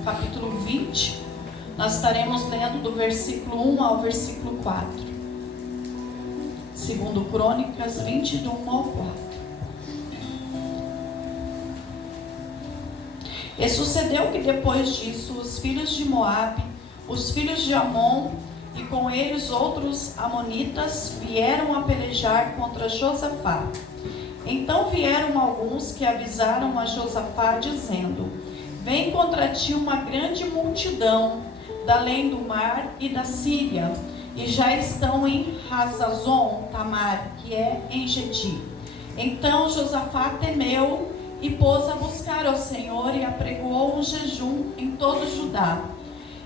no capítulo 20, nós estaremos lendo do versículo 1 ao versículo 4. Segundo Crônicas 20, do 1 ao 4. E sucedeu que depois disso, os filhos de Moabe, os filhos de Amon, e com eles outros amonitas, vieram a pelejar contra Josafá. Então vieram alguns que avisaram a Josafá, dizendo: vem contra ti uma grande multidão, da além do mar e da Síria, e já estão em Hazazon Tamar, que é em Gedi. Então Josafá temeu e pôs a buscar ao Senhor e apregoou um jejum em todo Judá.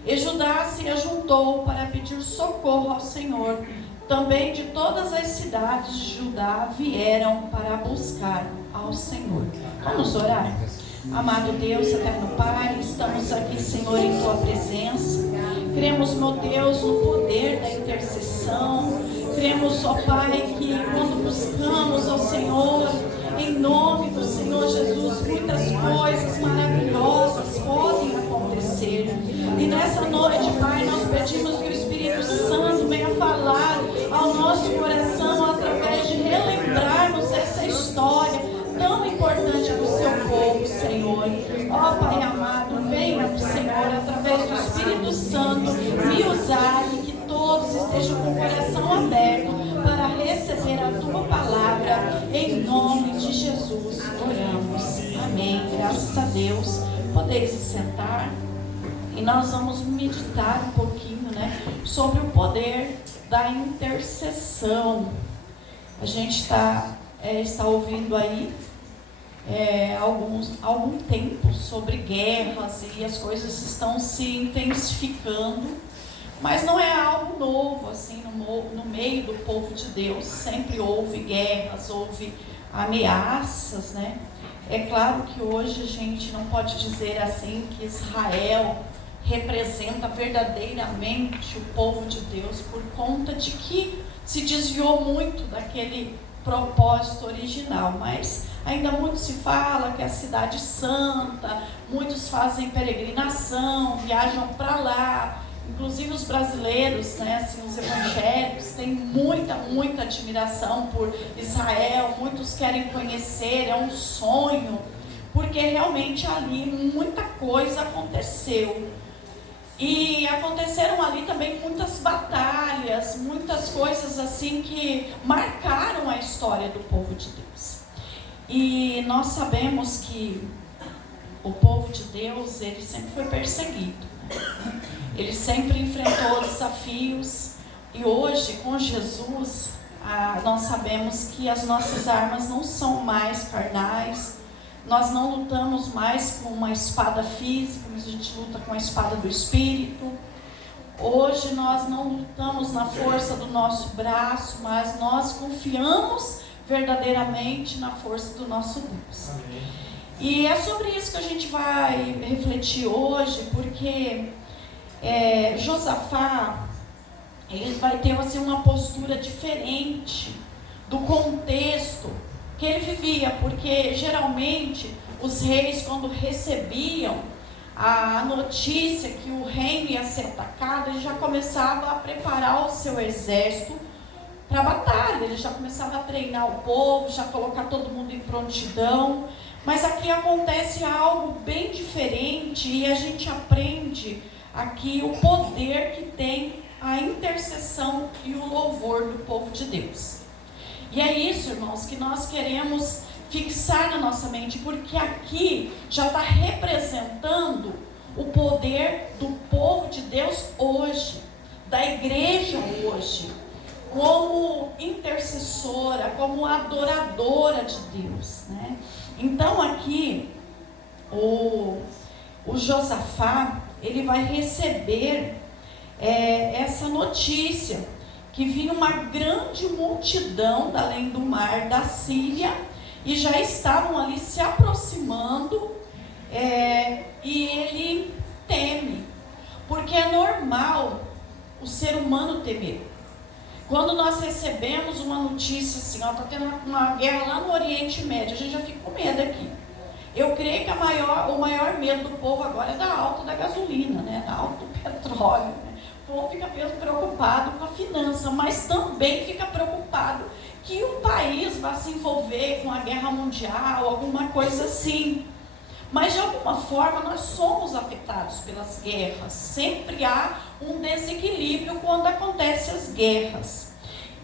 E Judá se ajuntou para pedir socorro ao Senhor. Também de todas as cidades de Judá vieram para buscar ao Senhor. Vamos orar? Amado Deus, eterno Pai, estamos aqui, Senhor, em Tua presença. Cremos, meu Deus, no poder da intercessão. Cremos, ó Pai, que quando buscamos ao Senhor, em nome do Senhor Jesus, muitas coisas maravilhosas podem acontecer. E nessa noite, Pai, nós pedimos que o Espírito Santo venha falar ao nosso coração através de relembrarmos essa história tão importante do Seu povo, Senhor. Ó Pai amado, venha, Senhor, através do Espírito Santo, me usar e que todos estejam com o coração aberto para receber a Tua palavra, em nome de Jesus oramos. Amém. Graças a Deus. Podeis se sentar e nós vamos meditar um pouquinho, sobre o poder da intercessão. A gente está ouvindo aí algum tempo sobre guerras e as coisas estão se intensificando. Mas não é algo novo, assim, no meio do povo de Deus. Sempre houve guerras, houve ameaças, É claro que hoje a gente não pode dizer assim que Israel representa verdadeiramente o povo de Deus, por conta de que se desviou muito daquele propósito original. Mas ainda muito se fala que é a cidade santa, muitos fazem peregrinação, viajam para lá. Inclusive os brasileiros, os evangélicos, têm muita admiração por Israel, muitos querem conhecer, é um sonho, porque realmente ali muita coisa aconteceu. E aconteceram ali também muitas batalhas, muitas coisas assim que marcaram a história do povo de Deus. E nós sabemos que o povo de Deus, ele sempre foi perseguido. Ele sempre enfrentou desafios. E hoje, com Jesus, nós sabemos que as nossas armas não são mais carnais. Nós não lutamos mais com uma espada física, mas a gente luta com a espada do Espírito. Hoje nós não lutamos na força do nosso braço, mas nós confiamos verdadeiramente na força do nosso Deus. Amém. E é sobre isso que a gente vai refletir hoje, porque Josafá, ele vai ter assim, uma postura diferente do contexto que ele vivia, porque geralmente os reis, quando recebiam a notícia que o reino ia ser atacado, ele já começava a preparar o seu exército para a batalha, ele já começava a treinar o povo, já colocar todo mundo em prontidão. Mas aqui acontece algo bem diferente e a gente aprende aqui o poder que tem a intercessão e o louvor do povo de Deus. E é isso, irmãos, que nós queremos fixar na nossa mente, porque aqui já está representando o poder do povo de Deus hoje, da igreja hoje, como intercessora, como adoradora de Deus, Então aqui, o Josafá, ele vai receber essa notícia, que vinha uma grande multidão da além do mar da Síria, e já estavam ali se aproximando, e ele teme, porque é normal o ser humano temer. Quando nós recebemos uma notícia assim, está tendo uma guerra lá no Oriente Médio, a gente já fica com medo aqui. Eu creio que o maior medo do povo agora é da alta da gasolina, né? Da alta do petróleo, né? O povo fica mesmo preocupado com a finança, mas também fica preocupado que o país vá se envolver com a guerra mundial, alguma coisa assim. Mas de alguma forma nós somos afetados pelas guerras. Sempre há um desequilíbrio quando acontecem as guerras.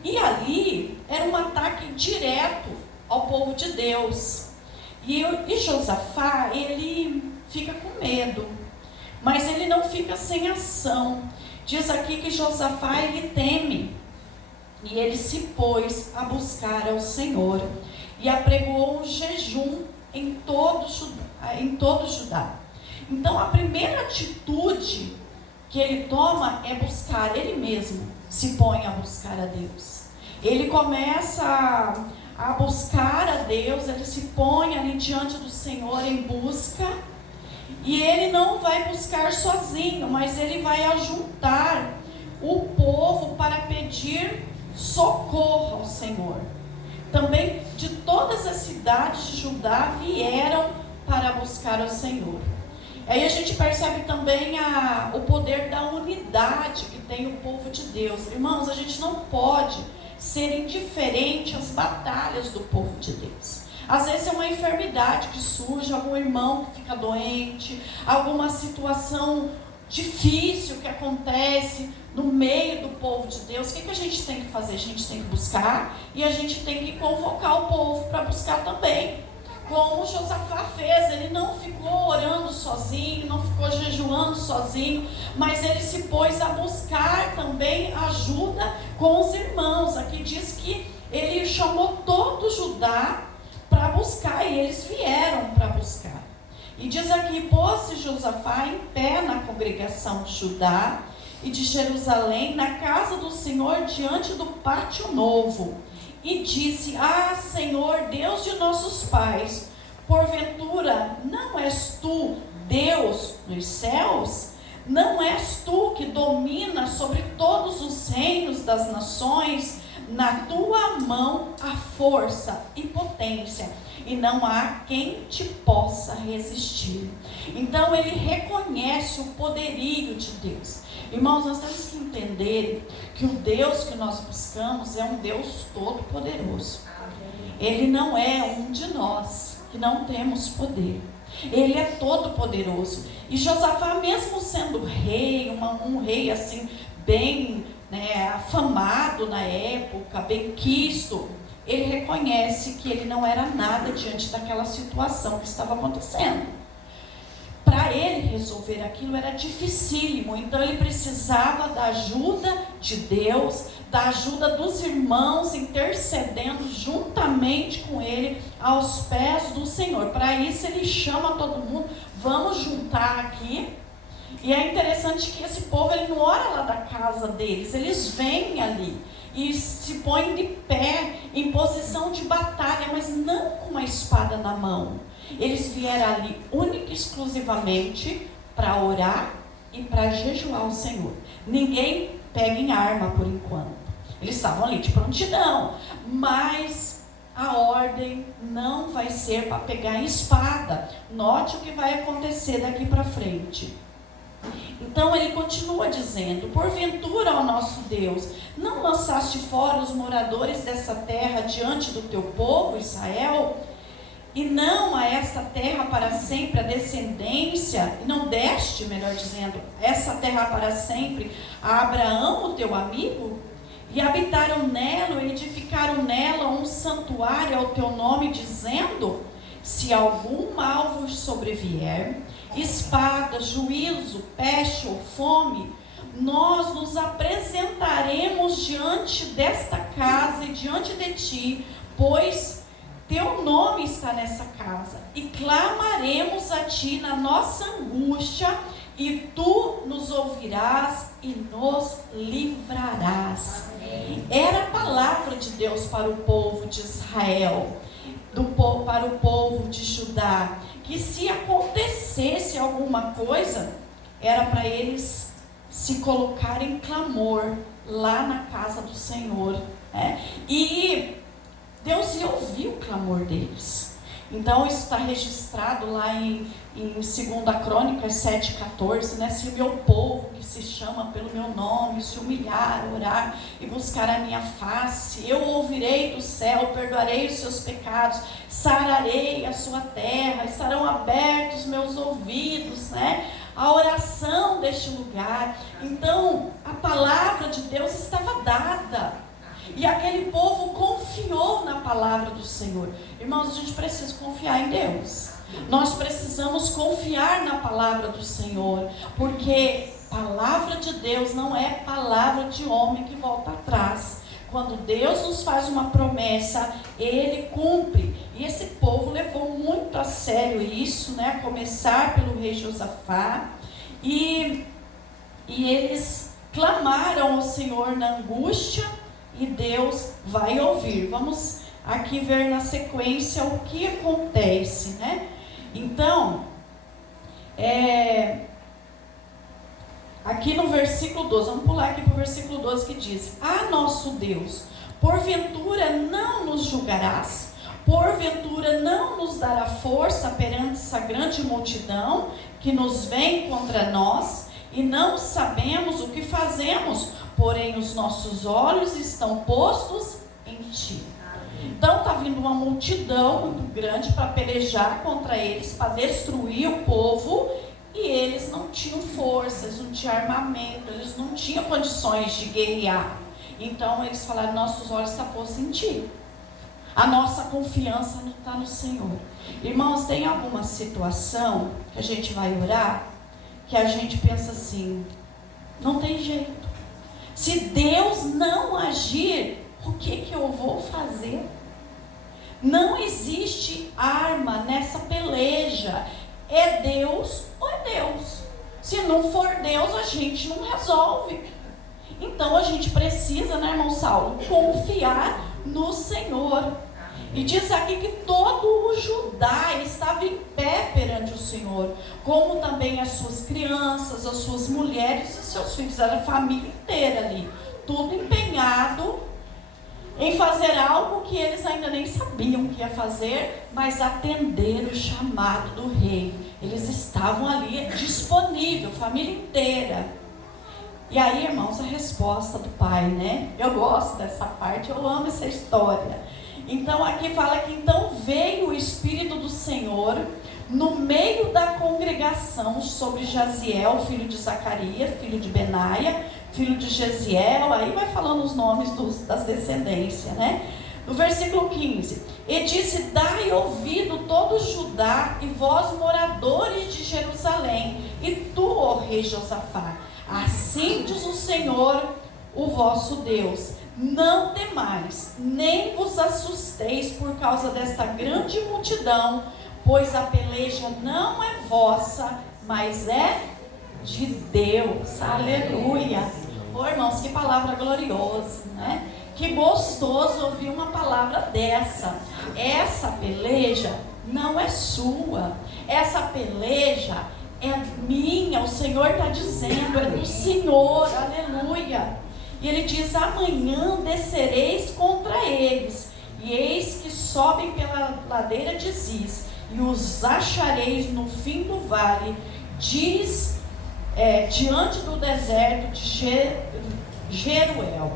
E ali era um ataque direto ao povo de Deus. E Josafá, ele fica com medo, mas ele não fica sem ação. Diz aqui que Josafá, ele teme, e ele se pôs a buscar ao Senhor, e apregoou um jejum em todo Judá. Então a primeira atitude que ele toma é buscar, ele mesmo se põe a buscar a Deus. Ele começa a buscar a Deus, ele se põe ali diante do Senhor em busca, e ele não vai buscar sozinho, mas ele vai ajuntar o povo para pedir socorro ao Senhor. Também de todas as cidades de Judá vieram para buscar ao Senhor. Aí a gente percebe também o poder da unidade que tem o povo de Deus. Irmãos, a gente não pode ser indiferente às batalhas do povo de Deus. Às vezes é uma enfermidade que surge, algum irmão que fica doente, alguma situação difícil que acontece no meio do povo de Deus. O que a gente tem que fazer? A gente tem que buscar, e a gente tem que convocar o povo para buscar também. Como Josafá fez, ele não ficou orando sozinho, não ficou jejuando sozinho, mas ele se pôs a buscar também ajuda com os irmãos. Aqui diz que ele chamou todo Judá para buscar, e eles vieram para buscar. E diz aqui: pôs-se Josafá em pé na congregação de Judá e de Jerusalém, na casa do Senhor, diante do pátio novo, e disse: ah, Senhor, Deus de nossos pais, porventura não és tu Deus nos céus? Não és tu que domina sobre todos os reinos das nações? Na tua mão há força e potência, e não há quem te possa resistir. Então ele reconhece o poderio de Deus. Irmãos, nós temos que entender que o Deus que nós buscamos é um Deus todo-poderoso. Ele não é um de nós que não temos poder. Ele é todo-poderoso. E Josafá, mesmo sendo rei, um rei assim bem afamado na época, bem quisto, ele reconhece que ele não era nada diante daquela situação que estava acontecendo. Para ele resolver aquilo era dificílimo, então ele precisava da ajuda de Deus, da ajuda dos irmãos, intercedendo juntamente com ele aos pés do Senhor. Para isso ele chama todo mundo: vamos juntar aqui. E é interessante que esse povo, ele não ora lá da casa deles, eles vêm ali e se põem de pé em posição de batalha, mas não com uma espada na mão. Eles vieram ali única e exclusivamente para orar e para jejuar o Senhor. Ninguém pega em arma por enquanto. Eles estavam ali de prontidão, mas a ordem não vai ser para pegar em espada. Note o que vai acontecer daqui para frente. Então ele continua dizendo: porventura, ó nosso Deus, não lançaste fora os moradores dessa terra diante do teu povo Israel? E não a esta terra para sempre a descendência, e não deste, melhor dizendo, essa terra para sempre a Abraão, o teu amigo? E habitaram nela, e edificaram nela um santuário ao teu nome, dizendo: se algum mal vos sobrevier, espada, juízo, peste ou fome, nós nos apresentaremos diante desta casa e diante de ti, pois teu nome está nessa casa, e clamaremos a ti na nossa angústia, e tu nos ouvirás e nos livrarás. Amém. Era a palavra de Deus para o povo de Israel, para o povo de Judá, que se acontecesse alguma coisa, era para eles se colocarem em clamor lá na casa do Senhor, né? E Deus ia ouvir o clamor deles. Então isso está registrado lá em 2 Crônicas 7,14, né? Se o meu povo, que se chama pelo meu nome, se humilhar, orar e buscar a minha face, eu ouvirei do céu, perdoarei os seus pecados, sararei a sua terra, estarão abertos meus ouvidos, né? A oração deste lugar. Então a palavra de Deus estava dada. E aquele povo confiou na palavra do Senhor. Irmãos, a gente precisa confiar em Deus. Nós precisamos confiar na palavra do Senhor. Porque palavra de Deus não é palavra de homem que volta atrás. Quando Deus nos faz uma promessa, Ele cumpre. E esse povo levou muito a sério isso, né? A começar pelo rei Josafá. E eles clamaram ao Senhor na angústia. E Deus vai ouvir. Vamos aqui ver na sequência o que acontece, né? Então, aqui no versículo 12, vamos pular aqui para o versículo 12 que diz: Ah, nosso Deus, porventura não nos julgarás? Porventura não nos dará força perante essa grande multidão que nos vem contra nós? E não sabemos o que fazemos, porém os nossos olhos estão postos em ti. Então está vindo uma multidão muito grande para pelejar contra eles, para destruir o povo, e eles não tinham força, eles não tinham armamento, eles não tinham condições de guerrear. Então eles falaram: nossos olhos estão postos em ti, a nossa confiança não está no Senhor. Irmãos, tem alguma situação que a gente vai orar, que a gente pensa assim: não tem jeito. Se Deus não agir, o que eu vou fazer? Não existe arma nessa peleja. É Deus ou é Deus? Se não for Deus, a gente não resolve. Então a gente precisa, né, irmão Saulo, confiar no Senhor. E diz aqui que todo o Judá estava em pé perante o Senhor, como também as suas crianças, as suas mulheres e seus filhos. Era a família inteira ali, tudo empenhado em fazer algo que eles ainda nem sabiam que ia fazer, mas atender o chamado do rei. Eles estavam ali disponíveis, família inteira. E aí, irmãos, a resposta do pai, né? Eu gosto dessa parte, eu amo essa história. Então aqui fala que então veio o Espírito do Senhor no meio da congregação sobre Jaziel, filho de Zacarias, filho de Benaia, filho de Jeziel. Aí vai falando os nomes das descendências, né? No versículo 15: E disse: Dai ouvido todo Judá e vós moradores de Jerusalém, e tu, ó rei Josafá, assim diz o Senhor, o vosso Deus: não temais, nem vos assusteis por causa desta grande multidão, pois a peleja não é vossa, mas é de Deus. Aleluia. Oh, irmãos, que palavra gloriosa, né? Que gostoso ouvir uma palavra dessa. Essa peleja não é sua, essa peleja é minha. O Senhor está dizendo, é do Senhor. Aleluia. E ele diz: amanhã descereis contra eles, e eis que sobem pela ladeira de Ziz, e os achareis no fim do vale, diante do deserto de Jeruel.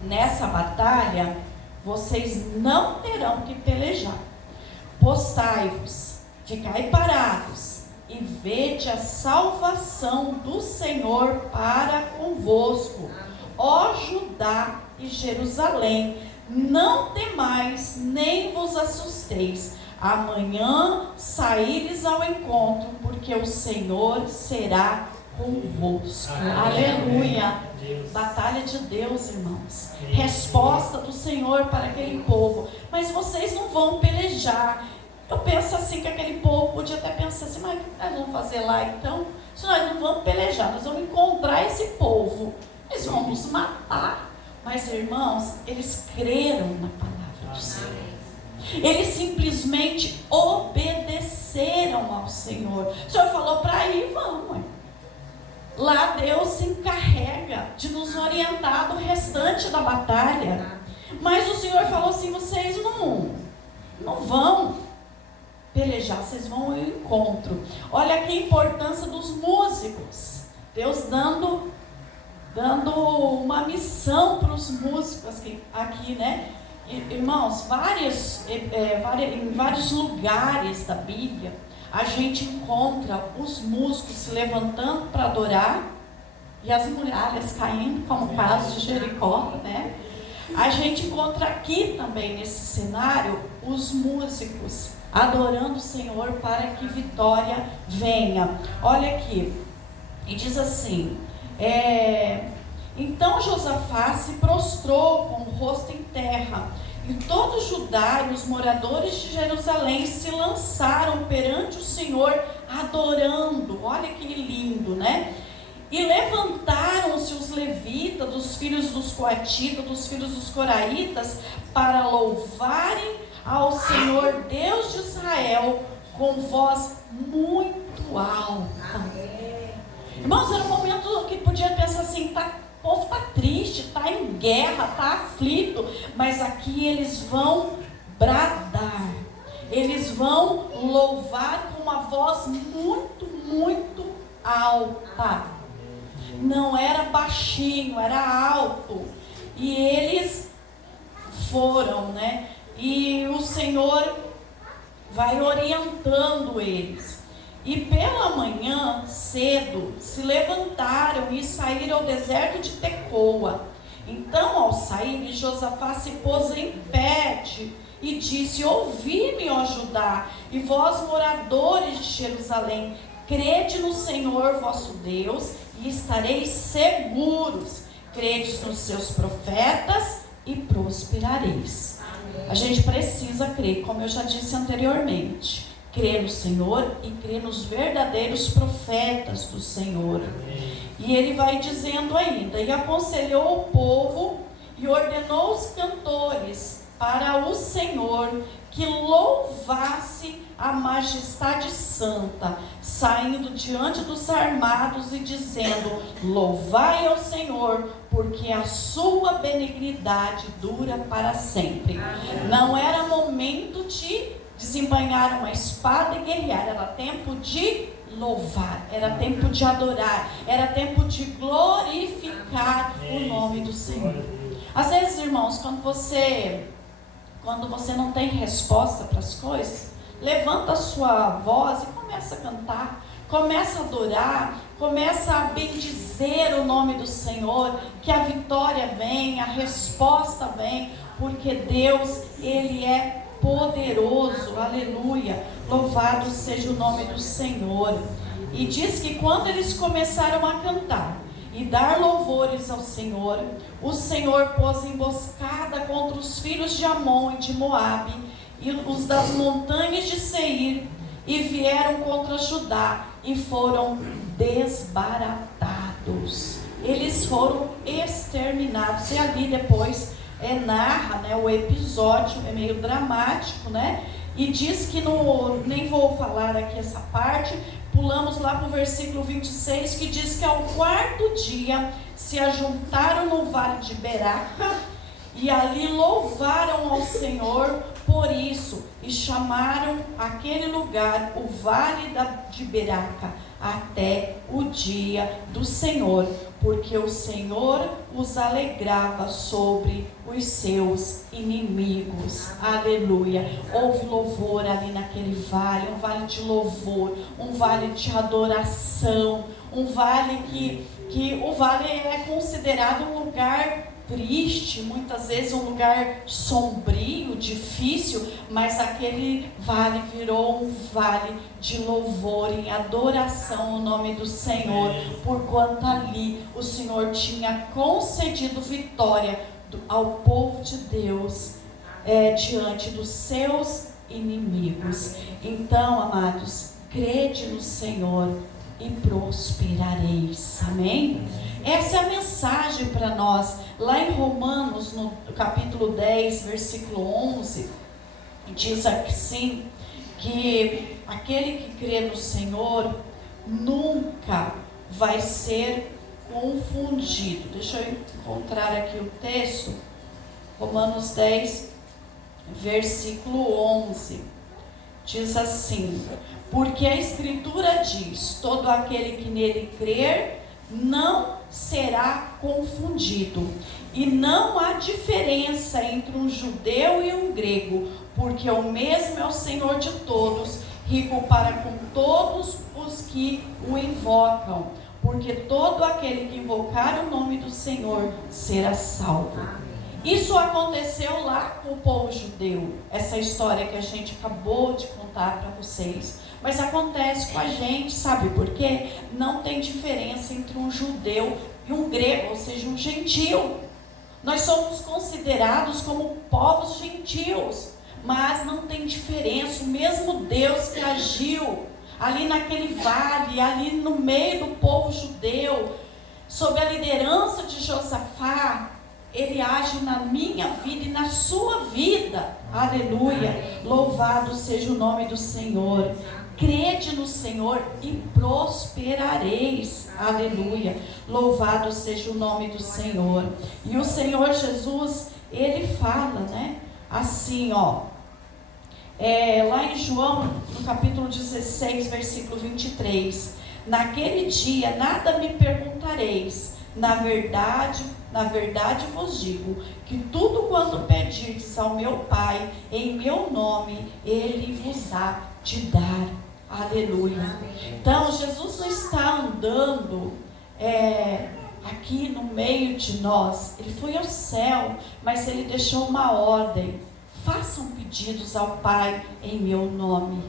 Nessa batalha, vocês não terão que pelejar. Postai-vos, ficai parados, e vede a salvação do Senhor para convosco. Ó Judá e Jerusalém, não temais, nem vos assusteis. Amanhã saíres ao encontro, porque o Senhor será convosco. Aleluia. Batalha de Deus, irmãos. Resposta do Senhor para aquele povo. Mas vocês não vão pelejar. Eu penso assim, que aquele povo podia até pensar assim: mas o que nós vamos fazer lá então? Se nós não vamos pelejar, nós vamos encontrar esse povo, eles vão nos matar. Mas, irmãos, eles creram na palavra do Senhor. Eles simplesmente obedeceram ao Senhor. O Senhor falou para ir, vamos. Lá Deus se encarrega de nos orientar do restante da batalha. Mas o Senhor falou assim: vocês não vão. vocês vão ao encontro. Olha aqui a importância dos músicos. Deus dando uma missão para os músicos aqui, né? Irmãos, em vários lugares da Bíblia, a gente encontra os músicos se levantando para adorar e as muralhas caindo, como o caso de Jericó, né? A gente encontra aqui também, nesse cenário, os músicos adorando o Senhor para que vitória venha. Olha aqui, e diz assim: então Josafá se prostrou com o rosto em terra, e todo Judá e os moradores de Jerusalém se lançaram perante o Senhor adorando. Olha que lindo, né? E levantaram-se os levitas, dos filhos dos coatitas, dos filhos dos coraitas, para louvarem ao Senhor Deus de Israel com voz muito alta. Irmãos, era um momento que podia pensar assim: o povo está triste, está em guerra, está aflito, mas aqui eles vão bradar, eles vão louvar com uma voz muito, muito alta. Não era baixinho, era alto. E eles foram, né? E o Senhor vai orientando eles. E pela manhã, cedo, se levantaram e saíram ao deserto de Tecoa. Então, ao sair, Josafá se pôs em pé e disse: ouvi-me, ó Judá, e vós, moradores de Jerusalém, crede no Senhor vosso Deus e estareis seguros. Credes nos seus profetas e prosperareis. Amém. A gente precisa crer, como eu já disse anteriormente. Crer no Senhor e crer nos verdadeiros profetas do Senhor. Amém. E ele vai dizendo ainda: e aconselhou o povo e ordenou os cantores para o Senhor que louvasse a majestade santa, saindo diante dos armados e dizendo: louvai ao Senhor, porque a sua benignidade dura para sempre. Amém. Não era momento de desembainhar uma espada e guerrear, era tempo de louvar, era tempo de adorar, era tempo de glorificar o nome do Senhor. Às vezes, irmãos, quando você não tem resposta para as coisas, levanta a sua voz e começa a cantar, começa a adorar, começa a bendizer o nome do Senhor, que a vitória vem, a resposta vem, porque Deus, Ele é poderoso, aleluia, louvado seja o nome do Senhor. E diz que quando eles começaram a cantar e dar louvores ao Senhor, o Senhor pôs emboscada contra os filhos de Amon e de Moabe e os das montanhas de Seir, e vieram contra Judá e foram desbaratados. Eles foram exterminados. E ali depois narra, né, o episódio, é meio dramático, né? E diz que, nem vou falar aqui essa parte, pulamos lá para o versículo 26, que diz que ao quarto dia se ajuntaram no vale de Beraca e ali louvaram ao Senhor por isso, e chamaram aquele lugar o vale de Beraca até o dia do Senhor, porque o Senhor os alegrava sobre os seus inimigos. Aleluia. Houve louvor ali naquele vale, um vale de louvor, um vale de adoração, um vale que o vale é considerado um lugar triste, muitas vezes um lugar sombrio, difícil, mas aquele vale virou um vale de louvor e adoração ao nome do Senhor, porquanto ali o Senhor tinha concedido vitória ao povo de Deus diante dos seus inimigos. Então, amados, crede no Senhor e prosperareis. Amém? Essa é a mensagem para nós. Lá em Romanos, no capítulo 10, versículo 11, diz assim, que aquele que crê no Senhor nunca vai ser confundido. Deixa eu encontrar aqui o texto. Romanos 10, versículo 11. diz assim: porque a Escritura diz, todo aquele que nele crer não será confundido. E não há diferença entre um judeu e um grego, porque o mesmo é o Senhor de todos, rico para com todos os que o invocam. Porque todo aquele que invocar o nome do Senhor será salvo. Isso aconteceu lá com o povo judeu, essa história que a gente acabou de contar para vocês. Mas acontece com a gente, sabe por quê? Não tem diferença entre um judeu e um grego, ou seja, um gentio. Nós somos considerados como povos gentios, mas não tem diferença. O mesmo Deus que agiu ali naquele vale, ali no meio do povo judeu, sob a liderança de Josafá, Ele age na minha vida e na sua vida. Aleluia. Louvado seja o nome do Senhor. Crede no Senhor e prosperareis. Aleluia. Louvado seja o nome do Senhor. E o Senhor Jesus, Ele fala, né? Assim, ó. Lá em João, no capítulo 16, versículo 23. Naquele dia nada me perguntareis. Na verdade vos digo, que tudo quanto pedirdes ao meu Pai, em meu nome, Ele vos há de dar. Aleluia. Então, Jesus não está andando aqui no meio de nós. Ele foi ao céu, mas Ele deixou uma ordem: façam pedidos ao Pai em meu nome.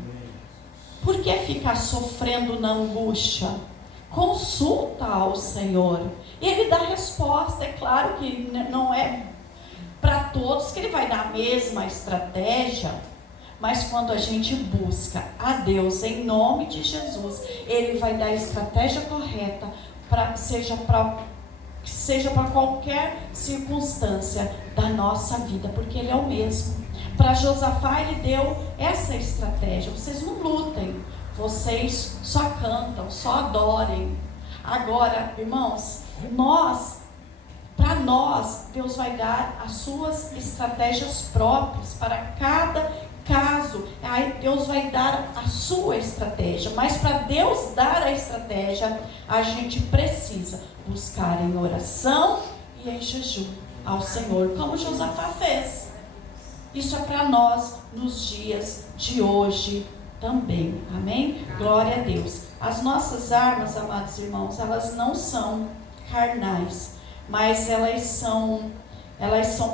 Por que ficar sofrendo na angústia? Consulta ao Senhor. Ele dá resposta. É claro que não é para todos que Ele vai dar a mesma estratégia, mas quando a gente busca a Deus em nome de Jesus, Ele vai dar a estratégia correta, seja para qualquer circunstância da nossa vida, porque Ele é o mesmo. Para Josafá Ele deu essa estratégia: vocês não lutem, vocês só cantam, só adorem. Agora, irmãos, para nós, Deus vai dar as suas estratégias próprias para cada caso. Aí Deus vai dar a sua estratégia, mas para Deus dar a estratégia, a gente precisa buscar em oração e em jejum ao Senhor, como Josafá fez. Isso é para nós nos dias de hoje também, amém? Glória a Deus. As nossas armas, amados irmãos, elas não são carnais, mas elas são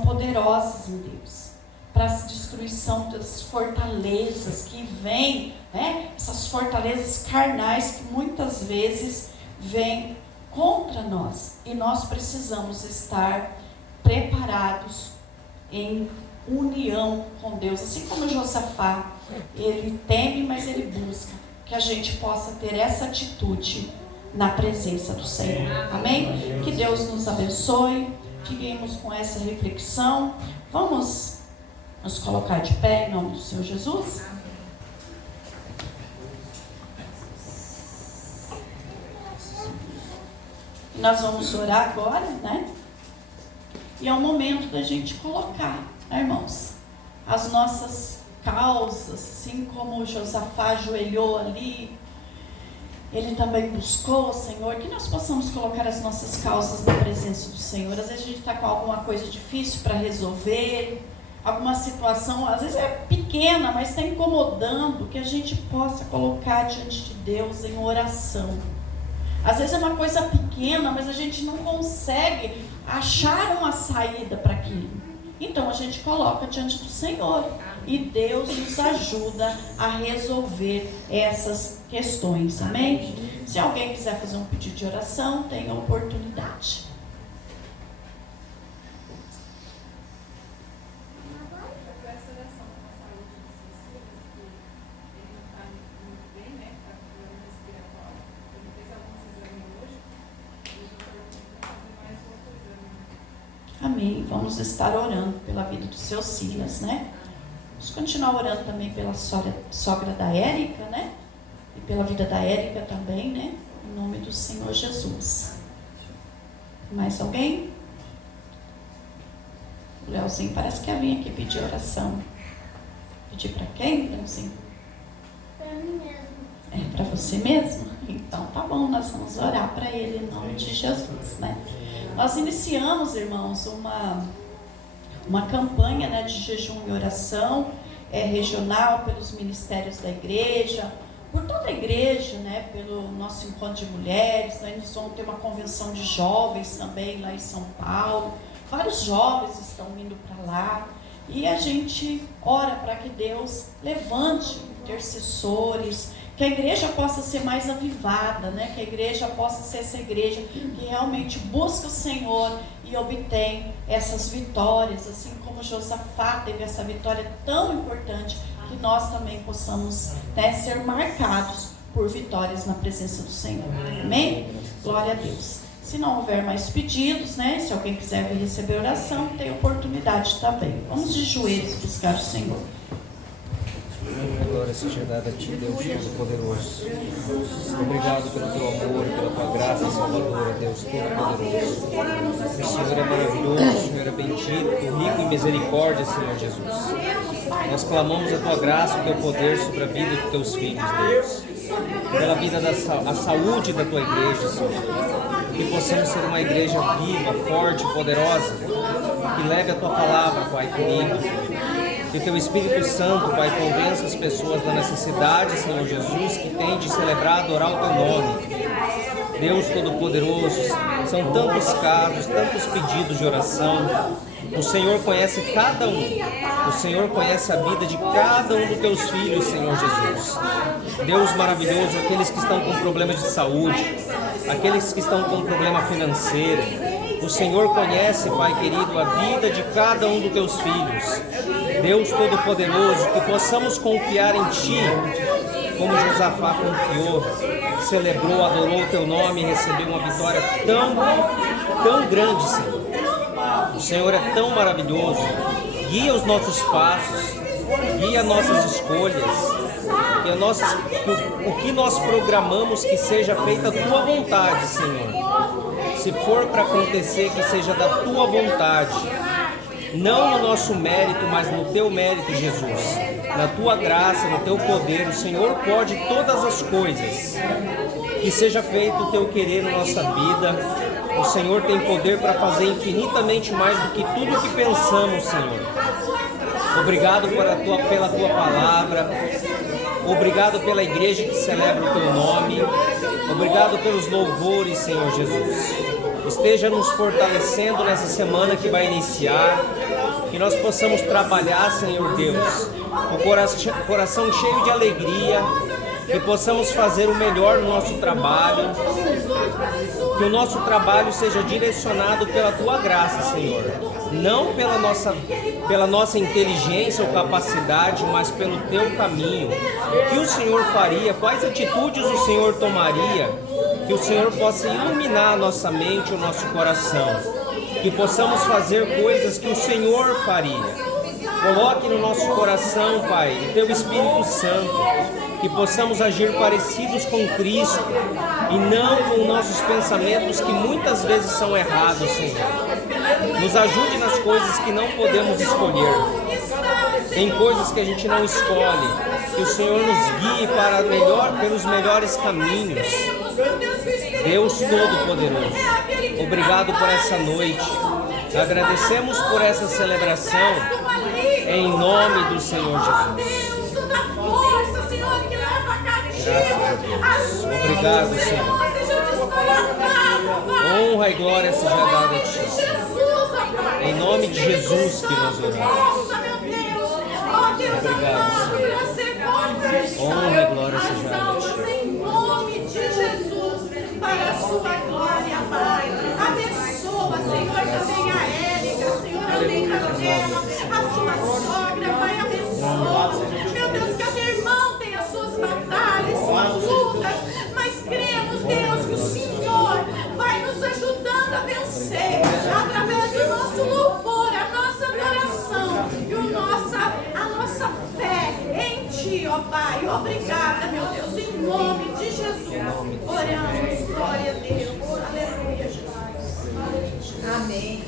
poderosas em Deus, para a destruição das fortalezas que vêm, né? Essas fortalezas carnais que muitas vezes vêm contra nós, e nós precisamos estar preparados em união com Deus, assim como Josafá. Ele teme, mas ele busca, que a gente possa ter essa atitude na presença do Senhor, amém? Que Deus nos abençoe. Fiquemos com essa reflexão. Vamos nos colocar de pé em nome do Senhor Jesus. E nós vamos orar agora, né? E é o momento da gente colocar, né, irmãos, as nossas causas, assim como Josafá ajoelhou ali, ele também buscou o Senhor, que nós possamos colocar as nossas causas na presença do Senhor. Às vezes a gente está com alguma coisa difícil para resolver, alguma situação, às vezes é pequena, mas está incomodando, que a gente possa colocar diante de Deus em oração. Às vezes é uma coisa pequena, mas a gente não consegue achar uma saída para aquilo. Então a gente coloca diante do Senhor e Deus nos ajuda a resolver essas questões, amém? Se alguém quiser fazer um pedido de oração, tem a oportunidade. Amém. Vamos estar orando pela vida do seu Silas, né? Vamos continuar orando também pela sogra da Érica, né? E pela vida da Érica também, né? Em nome do Senhor Jesus. Mais alguém? O Leozinho parece que ia vir aqui pedir oração. Pedir para quem, Leozinho? Para mim mesmo. É para você mesmo? Então tá bom, nós vamos orar para ele em nome de Jesus, né? Nós iniciamos, irmãos, uma campanha, né, de jejum e oração regional pelos ministérios da igreja, por toda a igreja, né, pelo nosso encontro de mulheres, né, nós vamos ter uma convenção de jovens também lá em São Paulo, vários jovens estão indo para lá, e a gente ora para que Deus levante intercessores, que a igreja possa ser mais avivada, né? Que a igreja possa ser essa igreja que realmente busca o Senhor e obtém essas vitórias, assim como Josafá teve essa vitória tão importante, que nós também possamos, né, ser marcados por vitórias na presença do Senhor. Amém? Glória a Deus. Se não houver mais pedidos, né? Se alguém quiser vir receber oração, tem oportunidade também. Vamos de joelhos buscar o Senhor. Glória seja dada a Ti, Deus Todo-Poderoso. Obrigado pelo Teu amor, pela Tua graça salvadora, Deus Todo-Poderoso. O Senhor é maravilhoso, o Senhor é bendito, rico em misericórdia, Senhor Jesus. Nós clamamos a Tua graça, o Teu poder sobre a vida dos Teus filhos, Deus. Pela vida a saúde da Tua igreja, Senhor. Que possamos ser uma igreja viva, forte, poderosa, que leve a Tua palavra, Pai querido. Que Teu Espírito Santo, Pai, convença as pessoas da necessidade, Senhor Jesus, que tem de celebrar, adorar o Teu nome. Deus Todo-Poderoso, são tantos casos, tantos pedidos de oração. O Senhor conhece cada um. O Senhor conhece a vida de cada um dos Teus filhos, Senhor Jesus. Deus maravilhoso, aqueles que estão com problemas de saúde, aqueles que estão com problema financeiro. O Senhor conhece, Pai querido, a vida de cada um dos Teus filhos. Deus Todo-Poderoso, que possamos confiar em Ti, como Josafá confiou, celebrou, adorou o Teu nome e recebeu uma vitória tão grande, Senhor. O Senhor é tão maravilhoso. Guia os nossos passos, guia nossas escolhas, o que nós programamos que seja feita a Tua vontade, Senhor. Se for para acontecer, que seja da Tua vontade. Não no nosso mérito, mas no Teu mérito, Jesus. Na Tua graça, no Teu poder, o Senhor pode todas as coisas. Que seja feito o Teu querer na nossa vida. O Senhor tem poder para fazer infinitamente mais do que tudo o que pensamos, Senhor. Obrigado pela Tua palavra. Obrigado pela igreja que celebra o Teu nome. Obrigado pelos louvores, Senhor Jesus. Esteja nos fortalecendo nessa semana que vai iniciar, que nós possamos trabalhar, Senhor Deus, com o coração cheio de alegria, que possamos fazer o melhor no nosso trabalho, que o nosso trabalho seja direcionado pela Tua graça, Senhor, não pela nossa inteligência ou capacidade, mas pelo Teu caminho. O que o Senhor faria, quais atitudes o Senhor tomaria, que o Senhor possa iluminar a nossa mente e o nosso coração, que possamos fazer coisas que o Senhor faria. Coloque no nosso coração, Pai, o Teu Espírito Santo, que possamos agir parecidos com Cristo e não com nossos pensamentos que muitas vezes são errados, Senhor. Nos ajude nas coisas que não podemos escolher, em coisas que a gente não escolhe, que o Senhor nos guie pelos melhores caminhos. Deus Todo-Poderoso, obrigado por essa noite. Agradecemos por essa celebração, em nome do Senhor Jesus. Graças a Deus. Obrigado, Senhor. Honra e glória seja dada a Ti. Em nome de Jesus que nós oramos. Obrigado, Senhor. Honra e glória seja dada a Ti. Em nome de Jesus, para a Sua glória, Pai. Abençoa, Senhor, também a Érica, Senhor, também a Gema, a sua sogra, Pai, abençoa. Meu Deus, cada irmão tem as suas batalhas, suas lutas, mas cremos, Deus, que o Senhor vai nos ajudando a vencer através do nosso louvor, a nossa adoração e a nossa fé em Ti, ó Pai. Obrigada, meu Deus, em nome de Jesus. Oramos, glória a Deus. Aleluia, Jesus. Amém.